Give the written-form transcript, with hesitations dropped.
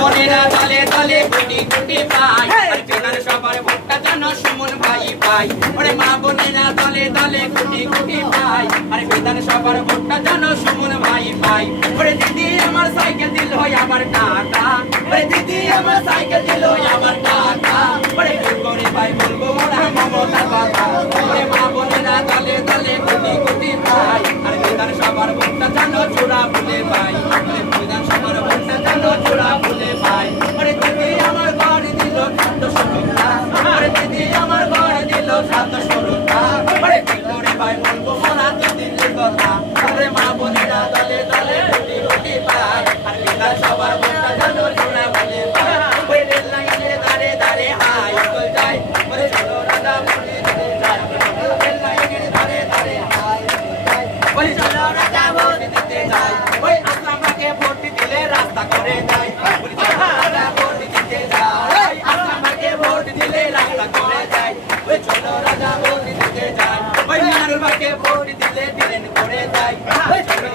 বোনেরা দলে দলে কোটি কোটি পাই আর বিধানসভার ভোটটা যেন সুমন ভাই পাই ওরে মা বোনেরা দলে দলে কোটি কোটি পাই আর বিধানসভার ভোটটা যেন সুমন ভাই পাই ওরে দিদি আমার সাইকেল দিল আমার টাকা ওরে দিদি আমার সাইকেল দিল আমার টাকা ওরে কি করে ভাই বলবো মোরা মমতার কথা ওরে মা বোনেরা দলে দলে কোটি কোটি পাই আর বিধানসভার ভোটটা যেন চূড়া ফুলে পাই বিধানসভার ভোটটা যেন চূড়া ফুলে পাই ওরে দিদি আমার ঘর দিল খাদ্য সুরক্ষা ওরে দিদি আমার ঘর দিল খাদ্য সুরক্ষা ওরে কি করে ভাই বলবো মোরা দিদির কথা ওরে মা বোনেরা দলে দলে কোটি কোটি পাই আর বিধানসভার ভোটটা যেন চূড়া ফুলে পাই ওই রেল লাইনের ধারে ধারে হাই স্কুল যাই ওরে চলো রাজা বলে দিতে যাই রেল লাইনের ধারে ধারে হাই ওই চলো রাজা বলে দিতে যাই ওই আসলামকে ভোট দিলে রাস্তা করে যাই ওই চলো রাজা বলে দিতে যাই আসলামকে ভোট দিলে রাস্তা করে যাই ওই চলো রাজা বলে দিতে যাই ওই মারুলকে ভোট দিলে দিলেন করে যাই ওই চলো